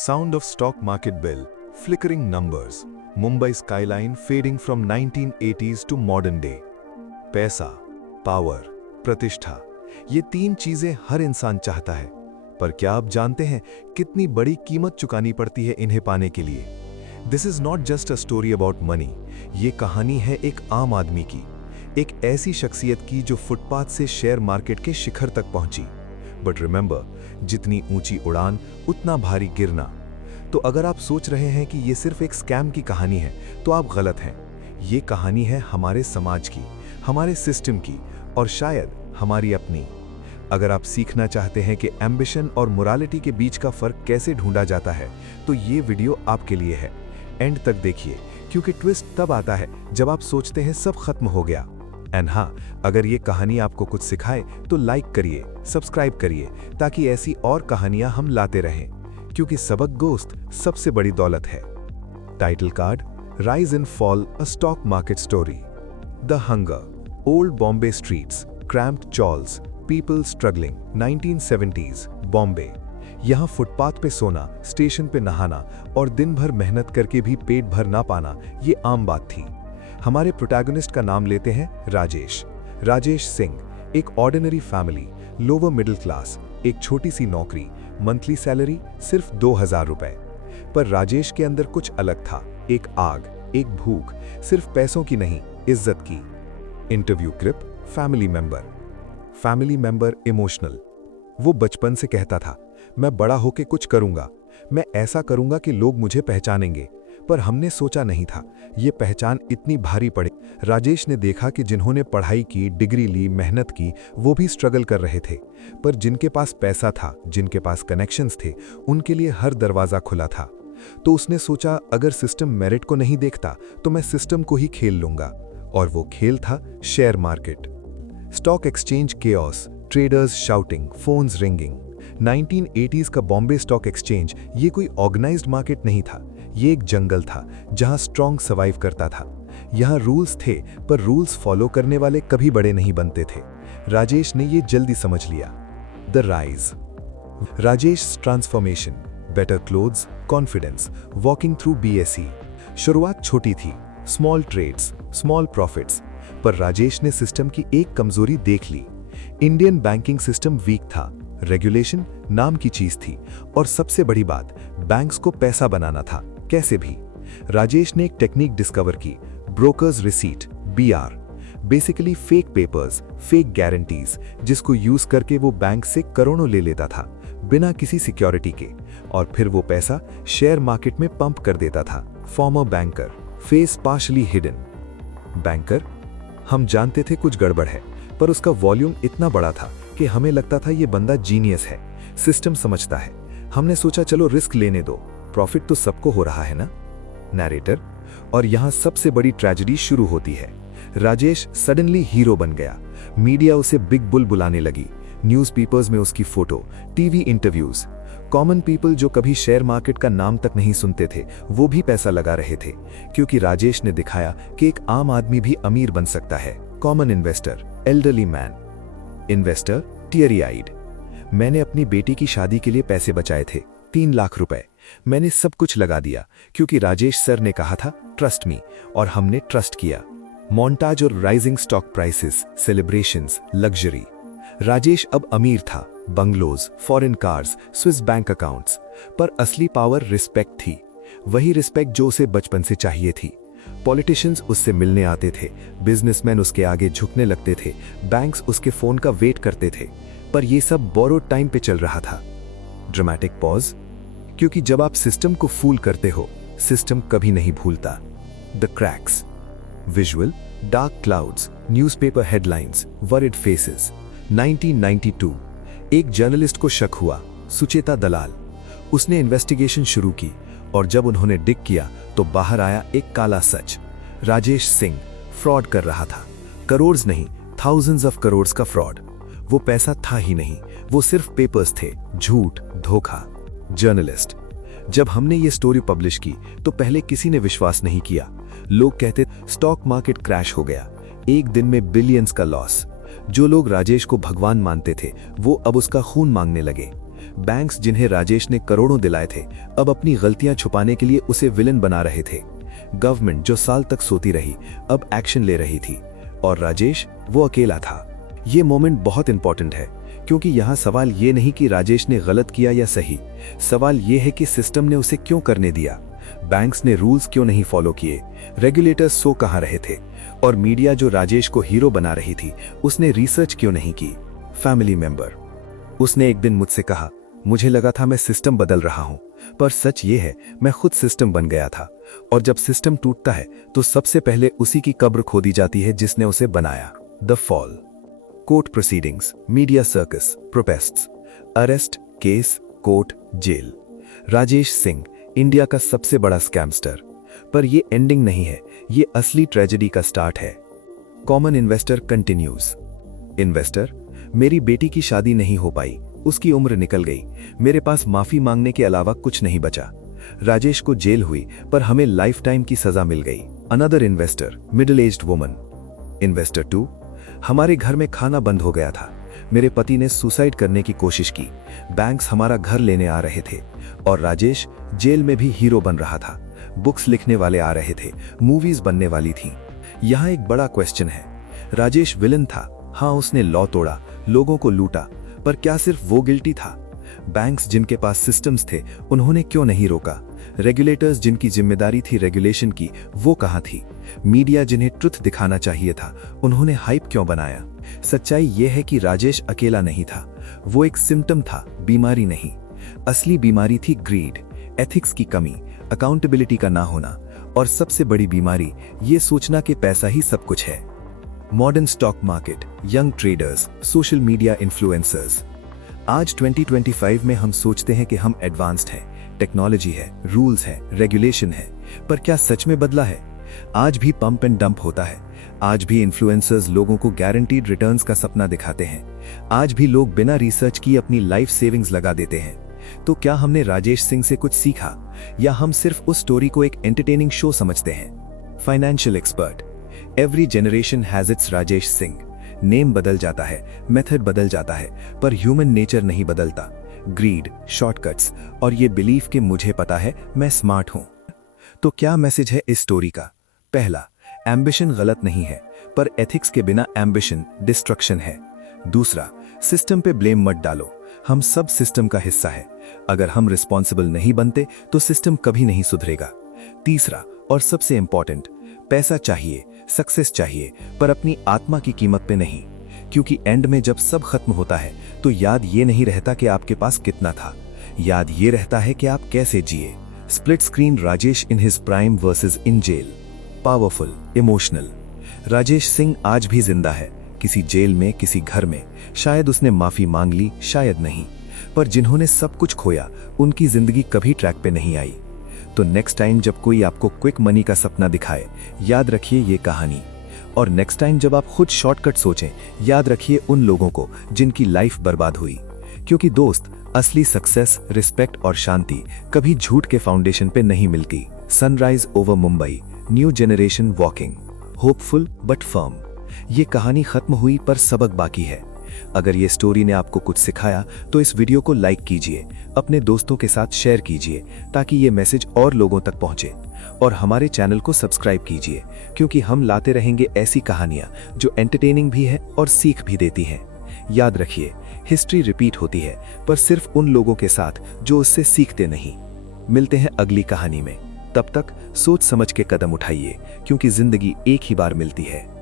Sound of stock market bell, flickering numbers, Mumbai skyline fading from 1980s to modern day. पैसा, power, प्रतिष्ठा, ये तीन चीजें हर इंसान चाहता है, पर क्या आप जानते हैं कितनी बड़ी कीमत चुकानी पड़ती है इन्हें पाने के लिए? This is not just a story about money. ये कहानी है एक आम आदमी की, एक ऐसी शख्सियत की जो फुटपाथ से शेयर मार्केट के शिखर तक पहुंची। बट रिमेंबर, जितनी ऊंची उड़ान उतना भारी गिरना। तो अगर आप सोच रहे हैं कि ये सिर्फ एक स्कैम की कहानी है, तो आप गलत हैं। ये कहानी है हमारे समाज की, हमारे सिस्टम की और शायद हमारी अपनी। अगर आप सीखना चाहते हैं कि एम्बिशन और मोरालिटी के बीच का फर्क कैसे ढूंढा जाता है, तो ये वीडियो आपके लिए है। एंड तक देखिए, क्योंकि ट्विस्ट तब आता है जब आप सोचते हैं सब खत्म हो गया। एंड हाँ, अगर ये कहानी आपको कुछ सिखाए तो लाइक करिए, सब्सक्राइब करिए, ताकि ऐसी और कहानियां हम लाते रहें, क्योंकि सबक गोश्त सबसे बड़ी दौलत है। Title card: rise and fall, a stock market story. The hunger, old Bombay streets, cramped chawls, people struggling. 1970s Bombay. यहाँ फुटपाथ पे सोना, स्टेशन पे नहाना और दिन भर मेहनत करके भी पेट भर ना पाना ये आम बात थी। हमारे प्रोटैगनिस्ट का नाम लेते हैं राजेश। राजेश सिंह, एक ordinary family, lower middle class, एक छोटी सी नौकरी, मंथली सैलरी सिर्फ 2000 रुपए। पर राजेश के अंदर कुछ अलग था, एक आग, एक भूख, सिर्फ पैसों की नहीं, इज्जत की। Interview clip: family member emotional. वो बचपन से कहता था, मैं बड़ा होके कुछ करूंगा, मैं ऐसा करूंगा कि लोग मुझे पहचानेंगे। पर हमने सोचा नहीं था ये पहचान इतनी भारी पड़े। राजेश ने देखा कि जिन्होंने पढ़ाई की, डिग्री ली, मेहनत की, वो भी स्ट्रगल कर रहे थे। पर जिनके पास पैसा था, जिनके पास कनेक्शंस थे, उनके लिए हर दरवाजा खुला था। तो उसने सोचा, अगर सिस्टम मेरिट को नहीं देखता तो मैं सिस्टम को ही खेल लूंगा। और वो खेल था share market. Stock exchange chaos, traders shouting, phones ringing. 1980s का बॉम्बे स्टॉक एक्सचेंज ये कोई ऑर्गेनाइज्ड मार्केट नहीं था, ये एक जंगल था जहां स्ट्रॉन्ग सर्वाइव करता था। यहां रूल्स थे, पर रूल्स फॉलो करने वाले कभी बड़े नहीं बनते थे। राजेश ने ये जल्दी समझ लिया। The rise, Rajesh transformation, better clothes, confidence, walking through BSE। शुरुआत छोटी थी, स्मॉल ट्रेड्स, स्मॉल प्रॉफिट्स। पर राजेश ने सिस्टम की एक कमजोरी देख ली। इंडियन बैंकिंग सिस्टम वीक था, रेगुलेशन नाम की चीज थी, और सबसे बड़ी बात, बैंक्स को पैसा बनाना था, कैसे भी। राजेश ने एक टेक्निक डिस्कवर की, brokers receipt, BR। Basically fake papers, fake guarantees, जिसको यूज करके वो बैंक से करोड़ों ले लेता था बिना किसी सिक्योरिटी के, और फिर वो पैसा शेयर मार्केट में पंप कर देता था। Farmer banker, face partially hidden. Banker, हम जानते थे कुछ गड़बड़ है, पर उसका वॉल्यूम इतना बड़ा था कि हमें लगता था ये बंदा जीनियस है, सिस्टम समझता है। हमने सोचा चलो रिस्क लेने दो, प्रॉफिट तो सबको हो रहा है ना। नैरेटर, और यहां सबसे बड़ी ट्रेजेडी शुरू होती है। राजेश सडनली हीरो बन गया। मीडिया उसे बिग बुल बुलाने लगी, न्यूज़पेपर्स में उसकी photo, TV interviews. Common people जो कभी शेयर मार्केट का नाम तक नहीं सुनते थे, वो भी पैसा लगा रहे थे, क्योंकि राजेश ने दिखाया कि एक आम आदमी भी अमीर बन सकता है। Common investor, elderly man. Investor, teary eyed. मैंने अपनी बेटी की शादी के लिए पैसे बचाए थे, 3 लाख रुपए। मैंने सब कुछ लगा दिया, क्योंकि राजेश सर ने कहा था ट्रस्ट मी, और हमने ट्रस्ट किया। मॉन्टाज और rising stock prices, celebrations, luxury. Rajesh अब अमीर था, bungalows, foreign cars, Swiss bank accounts. पर असली पावर रिस्पेक्ट थी, वही रिस्पेक्ट जो उसे बचपन से चाहिए थी। पॉलिटिशियंस उससे मिलने आते थे, बिजनेसमैन उसके आगे झुकने लगते थे, बैंक्स उसके फोन का वेट करते थे। पर यह सब बोरोड टाइम पे चल रहा था। ड्रामेटिक पॉज, क्योंकि जब आप सिस्टम को फूल करते हो, सिस्टम कभी नहीं भूलता। The cracks. Visual, dark clouds, newspaper headlines, worried faces. 1992 एक जर्नलिस्ट को शक हुआ, सुचेता दलाल। उसने इन्वेस्टिगेशन शुरू की, और जब उन्होंने डिग किया तो बाहर आया एक काला सच। राजेश सिंह फ्रॉड कर रहा था, करोड़ नहीं, थाउजेंड्स ऑफ करोड़ का फ्रॉड। वो पैसा था ही नहीं, वो सिर्फ पेपर्स थे, झूठ, धोखा। जर्नलिस्ट, जब हमने ये स्टोरी पब्लिश की तो पहले किसी ने विश्वास नहीं किया। लोग कहते स्टॉक मार्केट क्रैश हो गया, एक दिन में बिलियंस का लॉस। जो लोग राजेश को भगवान मानते थे, वो अब उसका खून मांगने लगे। बैंक्स जिन्हें राजेश ने करोड़ों दिलाए थे, अब अपनी गलतियां छुपाने के लिए उसे विलन बना रहे थे। गवर्नमेंट जो साल तक सोती रही, अब एक्शन ले रही थी, और राजेश वो अकेला था। ये मोमेंट बहुत इंपॉर्टेंट है, क्योंकि यहाँ सवाल ये नहीं कि राजेश ने गलत किया या सही, सवाल ये है कि सिस्टम ने उसे क्यों करने दिया। बैंक्स ने रूल्स क्यों नहीं फॉलो किए, रेगुलेटर्स सो कहाँ रहे थे, और मीडिया जो राजेश को हीरो बना रही थी, उसने रिसर्च क्यों नहीं की। फैमिली मेंबर, उसने एक दिन मुझसे कहा, मुझे लगा था मैं सिस्टम बदल रहा हूं, पर सच ये है मैं खुद सिस्टम बन गया था। और जब सिस्टम टूटता है तो सबसे पहले उसी की कब्र खोदी जाती है जिसने उसे बनाया। The fall. Court proceedings, media circus, protests, arrest, case, court, jail. Rajesh Singh India का सबसे बड़ा स्कैमस्टर। पर ये एंडिंग नहीं है, ये असली ट्रेजेडी का स्टार्ट है। Common investor continues. इन्वेस्टर, मेरी बेटी की शादी नहीं हो पाई, उसकी उम्र निकल गई, मेरे पास माफी मांगने के अलावा कुछ नहीं बचा। राजेश को जेल हुई, पर हमें लाइफ टाइम की सजा मिल गई। Another investor, middle aged woman. Investor 2, हमारे घर में खाना बंद हो गया था, मेरे पति ने सुसाइड करने की कोशिश की, बैंक्स हमारा घर लेने आ रहे थे, और राजेश जेल में भी हीरो बन रहा था। बुक्स लिखने वाले आ रहे थे, मूवीज बनने वाली थी। यहाँ एक बड़ा क्वेश्चन है, राजेश विलन था, हाँ उसने लॉ तोड़ा, लोगों को लूटा, पर क्या सिर्फ वो गिल्टी था? बैंक्स जिनके पास सिस्टम्स थे, उन्होंने क्यों नहीं रोका? रेगुलेटर्स जिनकी जिम्मेदारी थी रेगुलेशन की, वो कहाँ थी? मीडिया जिन्हें ट्रुथ दिखाना चाहिए था, उन्होंने हाइप क्यों बनाया? सच्चाई यह है कि राजेश अकेला नहीं था, वो एक सिम्टम था, बीमारी नहीं। असली बीमारी थी ग्रीड, एथिक्स की कमी, अकाउंटेबिलिटी का ना होना, और सबसे बड़ी बीमारी ये सोचना कि पैसा ही सब कुछ है। Modern stock market, young traders, social media influencers. आज 2025 में हम सोचते हैं कि हम एडवांस्ड हैं, टेक्नोलॉजी है, रूल्स है, रेगुलेशन है, पर क्या सच में बदला है? आज भी पंप एंड डंप होता है, आज भी इन्फ्लुएंसर्स लोगों को गारंटीड रिटर्न्स का सपना दिखाते हैं, आज भी लोग बिना रिसर्च की अपनी लाइफ सेविंग्स लगा देते हैं। तो क्या हमने राजेश सिंह से कुछ सीखा, या हम सिर्फ उस स्टोरी को एक एंटरटेनिंग शो समझते हैं? Financial expert, every generation has its Rajesh Singh. Name बदल जाता है, मेथड बदल जाता है, पर ह्यूमन नेचर नहीं बदलता। ग्रीड, शॉर्टकट्स, और ये बिलीफ कि मुझे पता है, मैं स्मार्ट हूं। तो क्या मैसेज है इस स्टोरी का? पहला, एम्बिशन गलत नहीं है, पर एथिक्स के बिना एम्बिशन डिस्ट्रक्शन है। दूसरा, सिस्टम पे ब्लेम मत डालो, हम सब सिस्टम का हिस्सा है, अगर हम रिस्पॉन्सिबल नहीं बनते तो सिस्टम कभी नहीं सुधरेगा। तीसरा और सबसे इंपॉर्टेंट, पैसा चाहिए, सक्सेस चाहिए, पर अपनी आत्मा की कीमत पे नहीं, क्योंकि एंड में जब सब खत्म होता है तो याद ये नहीं रहता कि आपके पास कितना था, याद ये रहता है कि आप कैसे जिए। Split screen, Rajesh in his prime versus in jail. Powerful, emotional. Rajesh Singh आज भी जिंदा है, किसी जेल में, किसी घर में। शायद उसने माफी मांग ली, शायद नहीं, पर जिन्होंने सब कुछ खोया उनकी जिंदगी कभी ट्रैक पे नहीं आई। तो नेक्स्ट टाइम जब कोई आपको क्विक मनी का सपना दिखाए, याद रखिए ये कहानी। और नेक्स्ट टाइम जब आप खुद शॉर्टकट सोचें, याद रखिए उन लोगों को जिनकी लाइफ बर्बाद हुई। क्योंकि दोस्त, असली सक्सेस, रिस्पेक्ट और शांति कभी झूठ के फाउंडेशन पे नहीं मिलती। Sunrise over Mumbai, new generation walking, hopeful but firm. ये कहानी खत्म हुई, पर सबक बाकी है। अगर ये स्टोरी ने आपको कुछ सिखाया तो इस वीडियो को लाइक कीजिए, अपने दोस्तों के साथ शेयर कीजिए, ताकि ये मैसेज और लोगों तक पहुंचे। और हमारे चैनल को सब्सक्राइब कीजिए, क्योंकि हम लाते रहेंगे ऐसी कहानियां जो एंटरटेनिंग भी है और सीख भी देती हैं। याद रखिए, हिस्ट्री रिपीट होती है, पर सिर्फ उन लोगों के साथ जो उससे सीखते नहीं। मिलते हैं अगली कहानी में, तब तक सोच समझ के कदम उठाइए, क्योंकि जिंदगी एक ही बार मिलती है।